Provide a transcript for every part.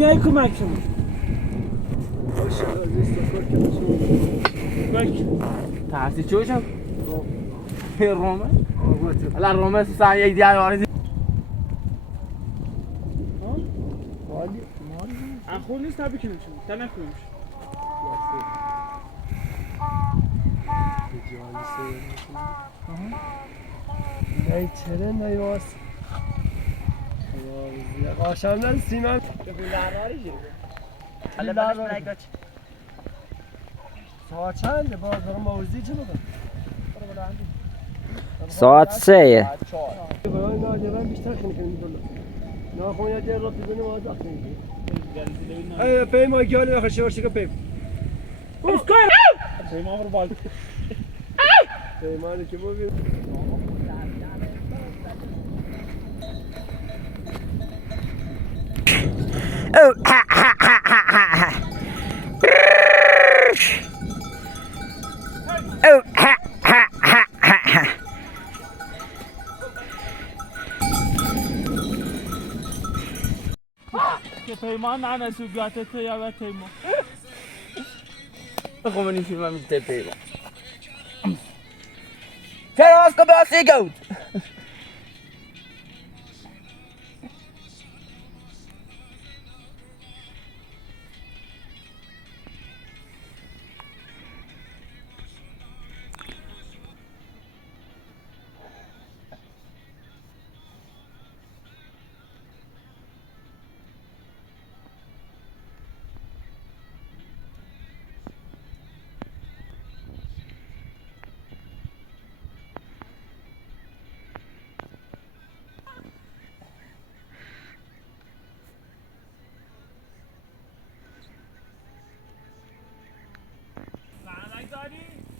نیای کمک شما تحصیل چه باشم؟ رومه؟ الان رومه سان یک دیگر وارد اخور نیست نبی کنم شما تا نکنیمش نه چرا نه واس قاشمدن سیمم حالا بلش برای گاچ ساعت چنده باز برای موزی چه بودم ساعت 3 برای ناجران بیشتر خیلی کنیم نه خون یه جر را پیدونی واضح کنیم پیما گیالی بخش شورشی که پیم اسکار پیما برو بال پیمانی که ببین Oh, ha ha ha ha ha. Oh, ha ha ha ha ha. که پیمان نه نسوگاته تو یا پیمان بخوام نشیم من میشه پیمان چرا از کباسی گود؟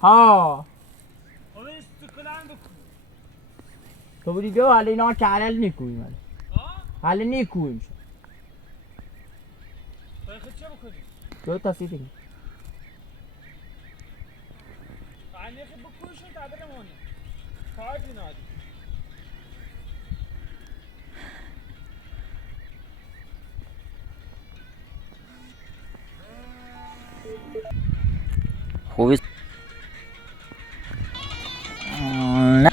ها تو بودی جو حالا اینا که حلال نیکویم حالا نیکویم شد خود چه بکنیم؟ جو تصیدی کن خیلی خیلی بکنیشون تدر مونه خواهد نادی خوبی نه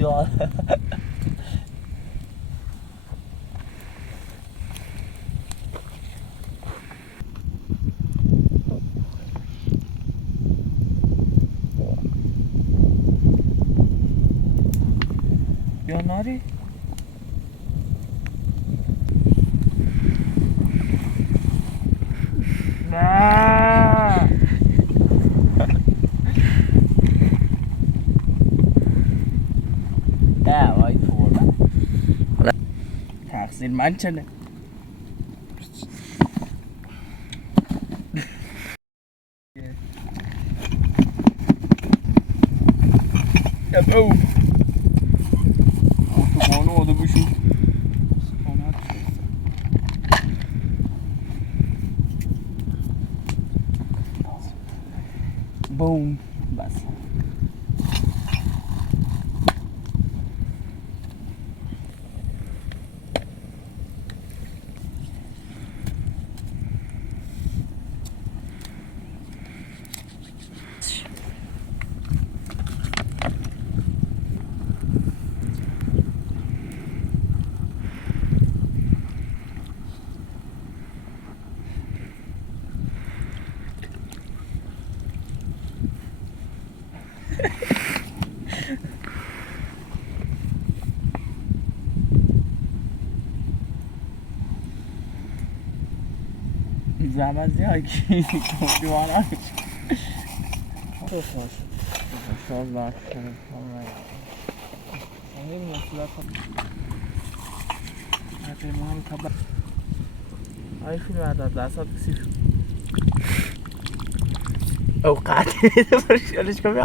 زیاد یا ناری نه نه وای خوردم حالا تقصیر من چنه او اتوبانو آده بشو بوم بس زحمت زیاد کی دیوانه شاز باید کنم این مسئله حتی ما هم کبر های فیلم عدد لحظات کسیف او قطعه ده برشالش کمی